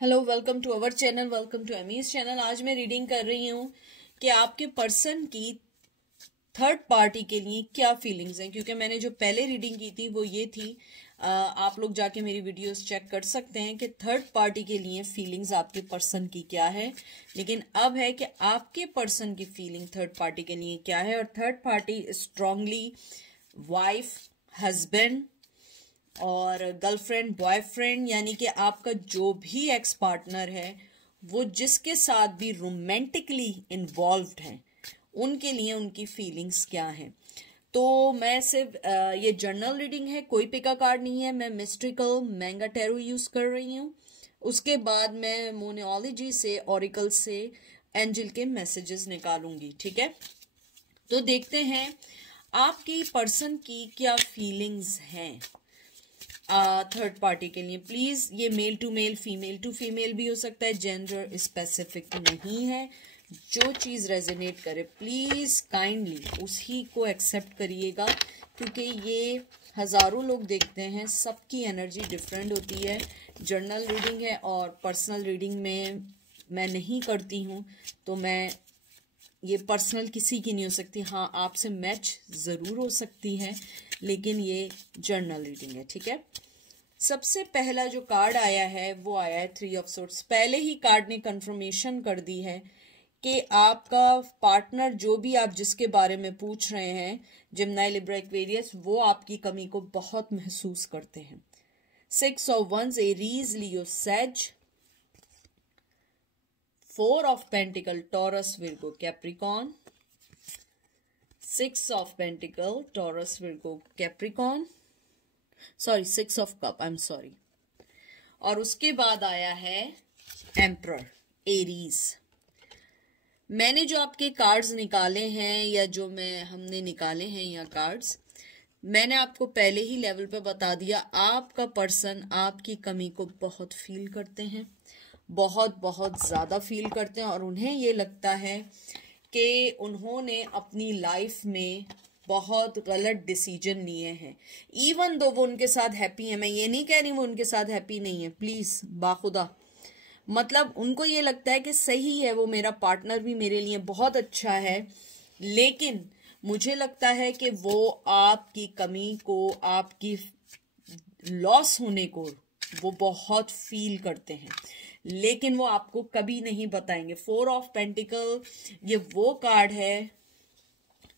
Hello, welcome to our channel, welcome to Amy's channel. आज मैं reading कर रही हूँ कि आपके पर्सन की थर्ड पार्टी के लिए क्या फीलिंग्स हैं, क्योंकि मैंने जो पहले रीडिंग की थी वो ये थी। आप लोग जाके मेरी वीडियोस चेक कर सकते हैं कि थर्ड पार्टी के लिए फीलिंग्स आपके पर्सन की क्या है। लेकिन अब है कि आपके पर्सन की फीलिंग थर्ड पार्टी के लिए क्या है। और third party strongly wife, husband और गर्लफ्रेंड, बॉयफ्रेंड, यानी कि आपका जो भी एक्स पार्टनर है वो जिसके साथ भी रोमांटिकली इन्वॉल्व्ड हैं, उनके लिए उनकी फीलिंग्स क्या हैं। तो मैं सिर्फ ये जर्नल रीडिंग है, कोई पिका कार्ड नहीं है। मैं मिस्ट्रिकल मैंगा टैरो यूज कर रही हूँ। उसके बाद मैं मोनियोलॉजी से, ऑरिकल से एंजल के मैसेजेस निकालूंगी। ठीक है, तो देखते हैं आपकी पर्सन की क्या फीलिंग्स हैं थर्ड पार्टी के लिए। प्लीज, ये male to male, female to female भी हो सकता है, जेंडर स्पेसिफिक नहीं है। जो चीज रेजोनेट करे प्लीज काइंडली उसी को एक्सेप्ट करिएगा, क्योंकि ये हजारों लोग देखते हैं, सबकी एनर्जी डिफरेंट होती है। जर्नल रीडिंग है और पर्सनल रीडिंग में मैं नहीं करती हूँ, तो मैं ये पर्सनल किसी की नहीं हो सकती। हाँ, आपसे मैच ज़रूर हो सकती है, लेकिन ये जर्नल रीडिंग है। ठीक है, सबसे पहला जो कार्ड आया है वो आया है 3 ऑफ सोर्ड्स। पहले ही कार्ड ने कंफर्मेशन कर दी है कि आपका पार्टनर, जो भी आप जिसके बारे में पूछ रहे हैं, जेमिनी, लिब्रा, एक्वेरियस, वो आपकी कमी को बहुत महसूस करते हैं। 6 of wands, Aries, Leo, sage. 4 of pentacle, Taurus, Virgo, Capricorn. 6 of pentacle, Taurus, Virgo, Capricorn, sorry 6 of cup, I am sorry. और उसके बाद आया है एम्परर, एरीज। मैंने जो आपके कार्ड्स निकाले हैं, या जो हमने निकाले हैं यहाँ कार्ड्स, मैंने आपको पहले ही लेवल पे बता दिया, आपका पर्सन आपकी कमी को बहुत फील करते हैं, बहुत बहुत ज़्यादा फील करते हैं। और उन्हें ये लगता है कि उन्होंने अपनी लाइफ में बहुत गलत डिसीजन लिए हैं। इवन दो वो उनके साथ हैप्पी है, मैं ये नहीं कह रही वो उनके साथ हैप्पी नहीं है, प्लीज़ बाखुदा, मतलब उनको ये लगता है कि सही है, वो मेरा पार्टनर भी मेरे लिए बहुत अच्छा है, लेकिन मुझे लगता है कि वो आपकी कमी को, आपकी लॉस होने को वो बहुत फील करते हैं, लेकिन वो आपको कभी नहीं बताएंगे। 4 ऑफ पेंटिकल ये वो कार्ड है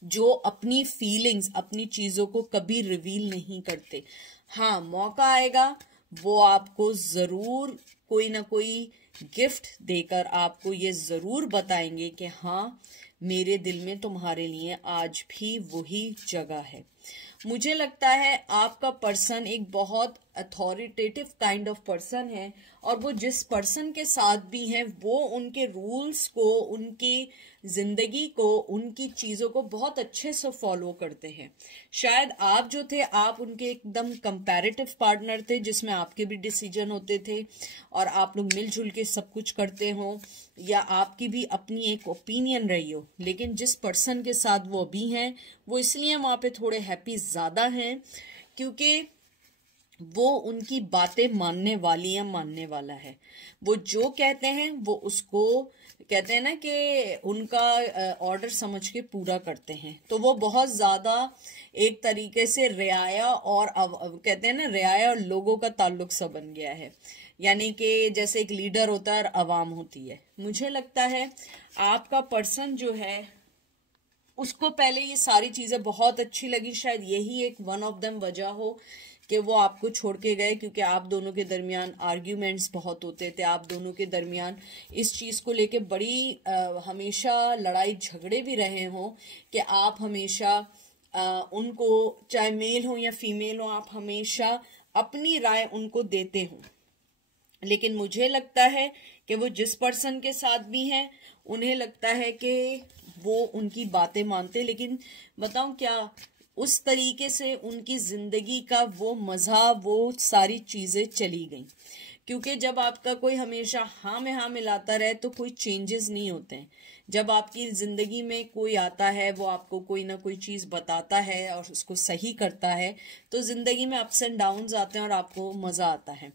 जो अपनी फीलिंग्स, अपनी चीजों को कभी रिवील नहीं करते। हाँ, मौका आएगा वो आपको जरूर कोई ना कोई गिफ्ट देकर आपको ये जरूर बताएंगे कि हाँ, मेरे दिल में तुम्हारे लिए आज भी वही जगह है। मुझे लगता है आपका पर्सन एक बहुत अथॉरिटेटिव काइंड ऑफ पर्सन है, और वो जिस पर्सन के साथ भी हैं वो उनके रूल्स को, उनकी जिंदगी को, उनकी चीजों को बहुत अच्छे से फॉलो करते हैं। शायद आप जो थे, आप उनके एकदम कंपैरेटिव पार्टनर थे, जिसमें आपके भी डिसीजन होते थे और आप लोग मिलजुल के सब कुछ करते हो, या आपकी भी अपनी एक ओपिनियन रही हो। लेकिन जिस पर्सन के साथ वो अभी हैं, वो इसलिए वहां पे थोड़े हैप्पी ज्यादा हैं क्योंकि वो उनकी बातें मानने वाली है, मानने वाला है। वो जो कहते हैं वो उसको कहते हैं ना कि उनका ऑर्डर समझ के पूरा करते हैं। तो वो बहुत ज्यादा एक तरीके से रियाया और कहते हैं ना, रियाया और लोगों का ताल्लुक सा बन गया है, यानी कि जैसे एक लीडर होता है और अवाम होती है। मुझे लगता है आपका पर्सन जो है उसको पहले ये सारी चीजें बहुत अच्छी लगी, शायद यही एक वन ऑफ देम वजह हो कि वो आपको छोड़ के गए, क्योंकि आप दोनों के दरमियान आर्ग्यूमेंट्स बहुत होते थे, आप दोनों के दरमियान इस चीज को लेके बड़ी हमेशा लड़ाई झगड़े भी रहे हों कि आप हमेशा उनको, चाहे मेल हो या फीमेल हो, आप हमेशा अपनी राय उनको देते हो। लेकिन मुझे लगता है कि वो जिस पर्सन के साथ भी हैं, उन्हें लगता है कि वो उनकी बातें मानते, लेकिन बताऊं क्या, उस तरीके से उनकी जिंदगी का वो मजा, वो सारी चीजें चली गई। क्योंकि जब आपका कोई हमेशा हाँ में हाँ मिलाता रहे तो कोई चेंजेस नहीं होते हैं। जब आपकी जिंदगी में कोई आता है, वो आपको कोई ना कोई चीज बताता है और उसको सही करता है, तो जिंदगी में अप्स एंड डाउन्स आते हैं और आपको मजा आता है।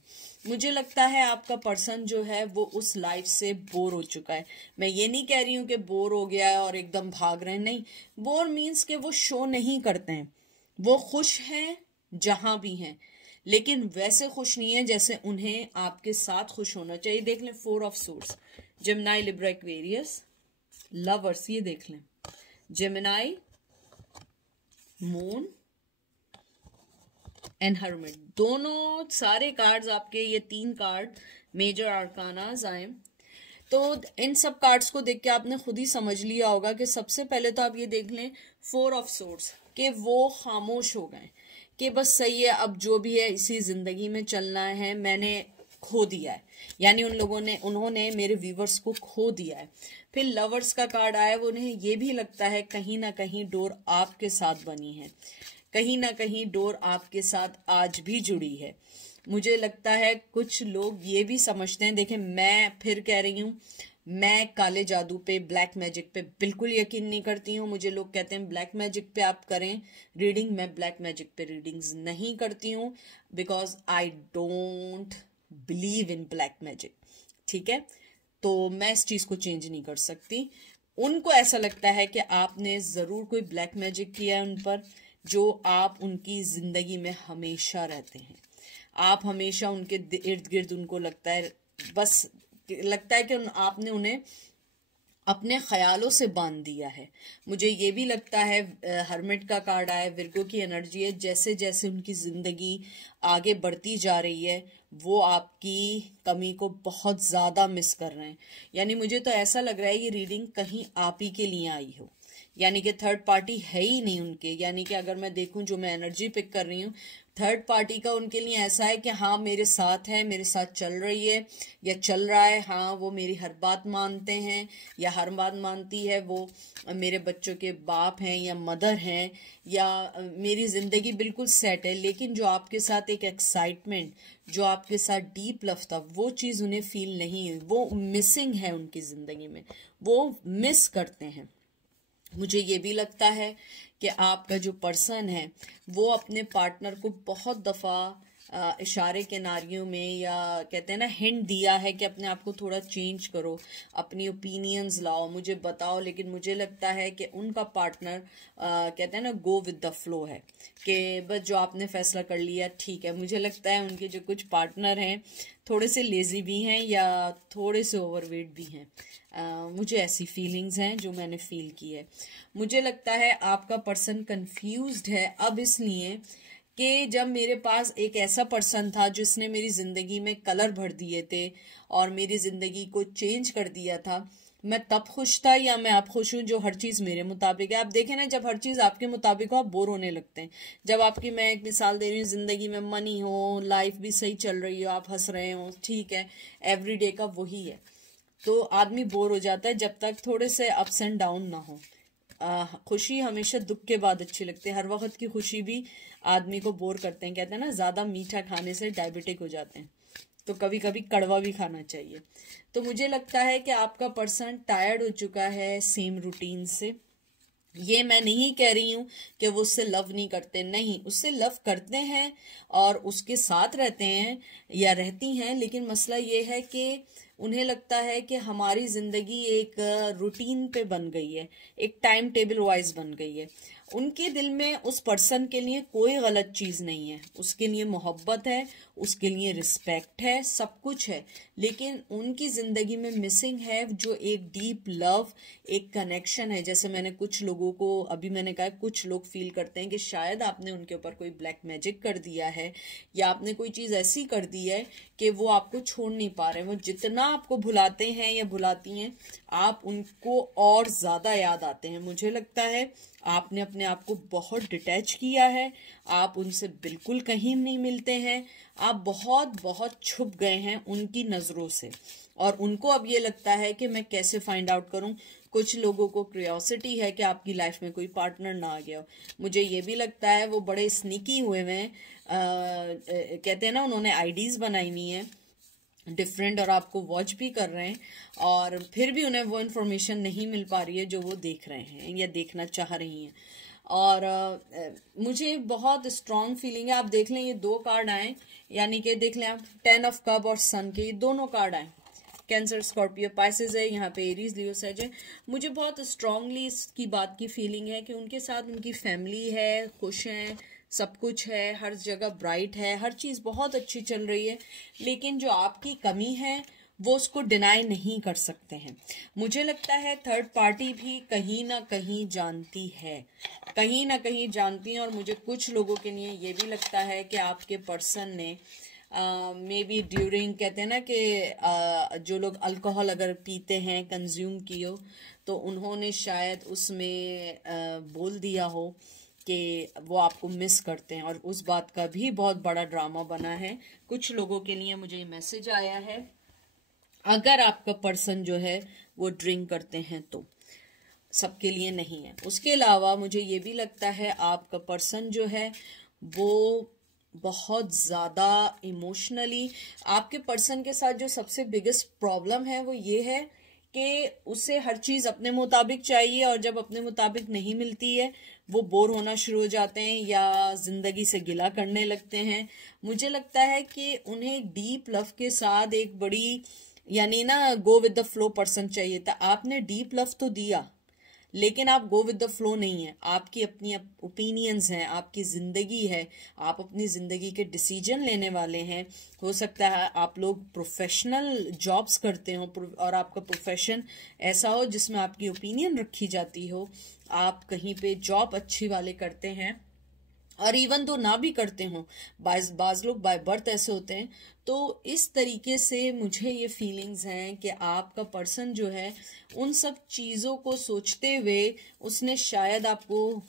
मुझे लगता है आपका पर्सन जो है वो उस लाइफ से बोर हो चुका है। मैं ये नहीं कह रही हूँ कि बोर हो गया है और एकदम भाग रहे हैं, नहीं। बोर मीन्स के वो शो नहीं करते हैं, वो खुश हैं जहां भी हैं, लेकिन वैसे खुश नहीं है जैसे उन्हें आपके साथ खुश होना चाहिए। देख लें 4 of swords, Gemini, Libra, Aquarius, lovers, ये देख लें, जेमिनी, मून एंड हर्मिट, दोनों सारे कार्ड्स आपके, ये 3 कार्ड मेजर आर्कानाज आए। तो इन सब कार्ड्स को देख के आपने खुद ही समझ लिया होगा कि सबसे पहले तो आप ये देख लें 4 ऑफ सोर्ड्स कि वो खामोश हो गए कि बस सही है, अब जो भी है इसी जिंदगी में चलना है, मैंने खो दिया है, यानी उन्होंने मेरे व्यूवर्स को खो दिया है। फिर लवर्स का कार्ड आया, वो उन्हें ये भी लगता है कहीं ना कहीं डोर आपके साथ बनी है, कहीं ना कहीं डोर आपके साथ आज भी जुड़ी है। मुझे लगता है कुछ लोग ये भी समझते हैं, देखें मैं फिर कह रही हूँ, मैं काले जादू पे, ब्लैक मैजिक पे बिल्कुल यकीन नहीं करती हूँ। मुझे लोग कहते हैं ब्लैक मैजिक पे आप करें रीडिंग, मैं ब्लैक मैजिक पे रीडिंग्स नहीं करती हूँ, because I don't believe in black magic, ठीक है। तो मैं इस चीज को चेंज नहीं कर सकती। उनको ऐसा लगता है कि आपने जरूर कोई ब्लैक मैजिक किया है उन पर, जो आप उनकी जिंदगी में हमेशा रहते हैं, आप हमेशा उनके इर्द गिर्द, उनको लगता है, बस लगता है कि आपने उन्हें अपने ख्यालों से बांध दिया है। मुझे ये भी लगता है, हर्मिट का कार्ड आया, विर्गो की एनर्जी है, जैसे जैसे उनकी जिंदगी आगे बढ़ती जा रही है वो आपकी कमी को बहुत ज्यादा मिस कर रहे हैं। यानी मुझे तो ऐसा लग रहा है ये रीडिंग कहीं आप ही के लिए आई हो, यानी कि थर्ड पार्टी है ही नहीं उनके। यानी कि अगर मैं देखूं, जो मैं एनर्जी पिक कर रही हूँ, थर्ड पार्टी का उनके लिए ऐसा है कि हाँ मेरे साथ है, मेरे साथ चल रही है या चल रहा है, हाँ वो मेरी हर बात मानते हैं या हर बात मानती है, वो मेरे बच्चों के बाप हैं या मदर हैं, या मेरी जिंदगी बिल्कुल सेट है। लेकिन जो आपके साथ एक एक्साइटमेंट, जो आपके साथ डीप लव था, वो चीज़ उन्हें फील नहीं है, वो मिसिंग है उनकी जिंदगी में, वो मिस करते हैं। मुझे ये भी लगता है कि आपका जो पर्सन है वो अपने पार्टनर को बहुत दफ़ा इशारे के नारियों में, या कहते हैं ना हिंट दिया है कि अपने आप को थोड़ा चेंज करो, अपनी ओपिनियंस लाओ, मुझे बताओ। लेकिन मुझे लगता है कि उनका पार्टनर कहते हैं ना गो विद द फ्लो है, कि बस जो आपने फैसला कर लिया ठीक है। मुझे लगता है उनके जो कुछ पार्टनर हैं थोड़े से लेजी भी हैं या थोड़े से ओवरवेट भी हैं। मुझे ऐसी फीलिंग्स हैं जो मैंने फील की है। मुझे लगता है आपका पर्सन कंफ्यूज्ड है अब, इसलिए कि जब मेरे पास एक ऐसा पर्सन था जिसने मेरी ज़िंदगी में कलर भर दिए थे और मेरी ज़िंदगी को चेंज कर दिया था, मैं तब खुश था या मैं अब खुश हूँ जो हर चीज़ मेरे मुताबिक है। आप देखें ना, जब हर चीज़ आपके मुताबिक हो आप बोर होने लगते हैं। जब आपकी, मैं एक मिसाल दे रही हूँ, ज़िंदगी में मनी हो, लाइफ भी सही चल रही हो, आप हंस रहे हो, ठीक है, एवरीडे का वही है, तो आदमी बोर हो जाता है जब तक थोड़े से अप्स एंड डाउन ना हो। खुशी हमेशा दुख के बाद अच्छी लगती है। हर वक्त की खुशी भी आदमी को बोर करते हैं। कहते हैं ना ज़्यादा मीठा खाने से डायबिटिक हो जाते हैं, तो कभी कभी कड़वा भी खाना चाहिए। तो मुझे लगता है कि आपका पर्सन टायर्ड हो चुका है सेम रूटीन से। ये मैं नहीं कह रही हूँ कि वो उससे लव नहीं करते, नहीं, उससे लव करते हैं और उसके साथ रहते हैं या रहती हैं। लेकिन मसला ये है कि उन्हें लगता है कि हमारी जिंदगी एक रूटीन पे बन गई है, एक टाइम टेबल वाइज बन गई है। उनके दिल में उस पर्सन के लिए कोई गलत चीज नहीं है, उसके लिए मोहब्बत है, उसके लिए रिस्पेक्ट है, सब कुछ है। लेकिन उनकी जिंदगी में मिसिंग है जो एक डीप लव, एक कनेक्शन है। जैसे मैंने कुछ लोगों को अभी मैंने कहा, कुछ लोग फील करते हैं कि शायद आपने उनके ऊपर कोई ब्लैक मैजिक कर दिया है या आपने कोई चीज ऐसी कर दी है कि वो आपको छोड़ नहीं पा रहे हैं। वो जितना आपको भुलाते हैं या भुलाती हैं, आप उनको और ज्यादा याद आते हैं। मुझे लगता है आपने अपने आप को बहुत डिटैच किया है, आप उनसे बिल्कुल कहीं नहीं मिलते हैं, आप बहुत बहुत छुप गए हैं उनकी नजरों से। और उनको अब ये लगता है कि मैं कैसे फाइंड आउट करूं। कुछ लोगों को क्यूरियोसिटी है कि आपकी लाइफ में कोई पार्टनर ना आ गया हो। मुझे ये भी लगता है वो बड़े स्नीकी हुए हैं। कहते हैं ना, उन्होंने आईडीज बनाई हुई हैं डिफरेंट और आपको वॉच भी कर रहे हैं और फिर भी उन्हें वो इन्फॉर्मेशन नहीं मिल पा रही है जो वो देख रहे हैं या देखना चाह रही हैं। और मुझे बहुत स्ट्रॉन्ग फीलिंग है। आप देख लें ये 2 कार्ड आए, यानी कि देख लें आप 10 ऑफ कप और सन के, ये दोनों कार्ड आए। कैंसर, स्कॉर्पियो, पाइसेस है, यहाँ पे एरीज, लियो, सेज है। मुझे बहुत स्ट्रांगली इसकी बात की फीलिंग है कि उनके साथ उनकी फैमिली है, खुश हैं, सब कुछ है, हर जगह ब्राइट है, हर चीज़ बहुत अच्छी चल रही है। लेकिन जो आपकी कमी है वो उसको डिनाई नहीं कर सकते हैं। मुझे लगता है थर्ड पार्टी भी कहीं ना कहीं जानती है, कहीं ना कहीं जानती है। और मुझे कुछ लोगों के लिए ये भी लगता है कि आपके पर्सन ने मे बी ड्यूरिंग, कहते हैं ना कि जो लोग अल्कोहल अगर पीते हैं, कंज्यूम किए हो, तो उन्होंने शायद उसमें बोल दिया हो कि वो आपको मिस करते हैं, और उस बात का भी बहुत बड़ा ड्रामा बना है। कुछ लोगों के लिए मुझे ये मैसेज आया है, अगर आपका पर्सन जो है वो ड्रिंक करते हैं तो, सबके लिए नहीं है। उसके अलावा मुझे ये भी लगता है आपका पर्सन जो है वो बहुत ज़्यादा इमोशनली, आपके पर्सन के साथ जो सबसे बिगेस्ट प्रॉब्लम है वो ये है कि उसे हर चीज़ अपने मुताबिक चाहिए, और जब अपने मुताबिक नहीं मिलती है वो बोर होना शुरू हो जाते हैं या ज़िंदगी से गिला करने लगते हैं। मुझे लगता है कि उन्हें डीप लव के साथ एक बड़ी, यानी ना go with the flow person चाहिए था। आपने डीप लव तो दिया, लेकिन आप गो विद द फ्लो नहीं है। आपकी अपनी ओपिनियंस हैं, आपकी ज़िंदगी है, आप अपनी ज़िंदगी के डिसीजन लेने वाले हैं। हो सकता है आप लोग प्रोफेशनल जॉब्स करते हो और आपका प्रोफेशन ऐसा हो जिसमें आपकी ओपिनियन रखी जाती हो। आप कहीं पे जॉब अच्छी वाले करते हैं, और इवन तो ना भी करते हों, बाज लोग बाय बर्थ ऐसे होते हैं। तो इस तरीके से मुझे ये फीलिंग्स हैं कि आपका पर्सन जो है उन सब चीज़ों को सोचते हुए उसने शायद आपको,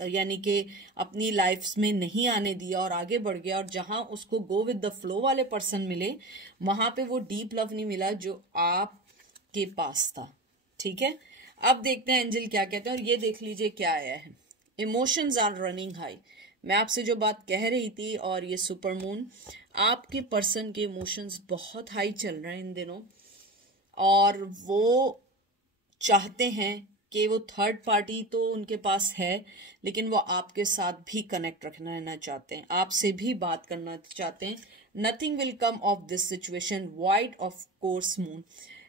यानी कि अपनी लाइफ में नहीं आने दिया और आगे बढ़ गया, और जहां उसको गो विद द फ्लो वाले पर्सन मिले वहां पे वो डीप लव नहीं मिला जो आपके पास था। ठीक है, अब देखते हैं एंजल क्या कहते हैं, और ये देख लीजिए क्या आया है। Emotions are running high. मैं आपसे जो बात कह रही थी, और ये सुपर मून, आपके पर्सन के इमोशंस बहुत हाई चल रहे हैं इन दिनों, और वो चाहते हैं कि वो थर्ड पार्टी तो उनके पास है, लेकिन वो आपके साथ भी कनेक्ट रहना चाहते हैं, आपसे भी बात करना चाहते हैं। Nothing will come of this situation, white of course moon.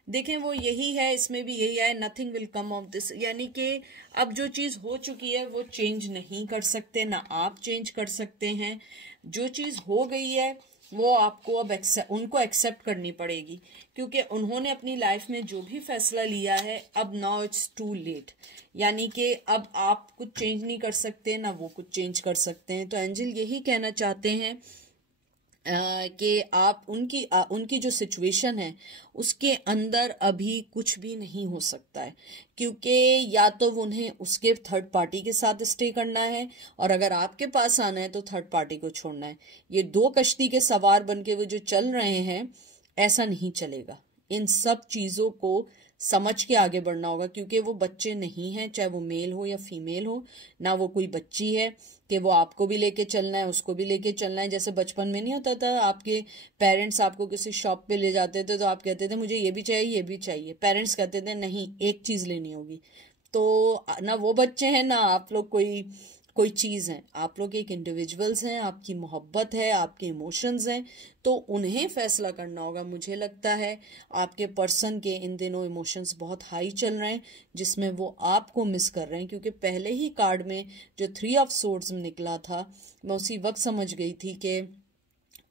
देखें वो यही है, इसमें भी यही है, nothing will come of this, यानी कि अब जो चीज़ हो चुकी है वो चेंज नहीं कर सकते, ना आप चेंज कर सकते हैं। जो चीज़ हो गई है वो आपको अब उनको एक्सेप्ट करनी पड़ेगी, क्योंकि उन्होंने अपनी लाइफ में जो भी फैसला लिया है, अब नाउ इट्स टू लेट, यानी कि अब आप कुछ चेंज नहीं कर सकते, ना वो कुछ चेंज कर सकते हैं। तो एंजल यही कहना चाहते हैं कि आप उनकी जो सिचुएशन है उसके अंदर अभी कुछ भी नहीं हो सकता है, क्योंकि या तो उन्हें उसके थर्ड पार्टी के साथ स्टे करना है, और अगर आपके पास आना है तो थर्ड पार्टी को छोड़ना है। ये 2 कश्ती के सवार बन के वो जो चल रहे हैं, ऐसा नहीं चलेगा। इन सब चीज़ों को समझ के आगे बढ़ना होगा, क्योंकि वो बच्चे नहीं हैं, चाहे वो मेल हो या फीमेल हो, ना वो कोई बच्ची है कि वो आपको भी लेके चलना है, उसको भी लेके चलना है। जैसे बचपन में नहीं होता था, आपके पेरेंट्स आपको किसी शॉप पे ले जाते थे तो आप कहते थे मुझे ये भी चाहिए, ये भी चाहिए, पेरेंट्स कहते थे नहीं एक चीज़ लेनी होगी। तो ना वो बच्चे हैं, ना आप लोग कोई चीज़ है, आप लोग एक इंडिविजुअल्स हैं, आपकी मोहब्बत है, आपके इमोशंस हैं, तो उन्हें फैसला करना होगा। मुझे लगता है आपके पर्सन के इन दिनों इमोशंस बहुत हाई चल रहे हैं, जिसमें वो आपको मिस कर रहे हैं, क्योंकि पहले ही कार्ड में जो 3 ऑफ सोर्ड्स निकला था, मैं उसी वक्त समझ गई थी कि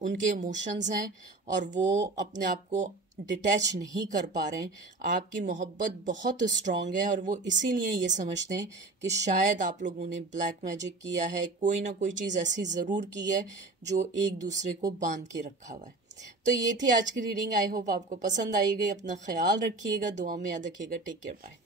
उनके इमोशंस हैं और वो अपने आप को डिटैच नहीं कर पा रहे हैं। आपकी मोहब्बत बहुत स्ट्रांग है, और वो इसीलिए ये समझते हैं कि शायद आप लोगों ने ब्लैक मैजिक किया है, कोई ना कोई चीज़ ऐसी ज़रूर की है जो एक दूसरे को बांध के रखा हुआ है। तो ये थी आज की रीडिंग। आई होप आपको पसंद आई गई। अपना ख्याल रखिएगा, दुआ में याद रखिएगा। Take care, bye.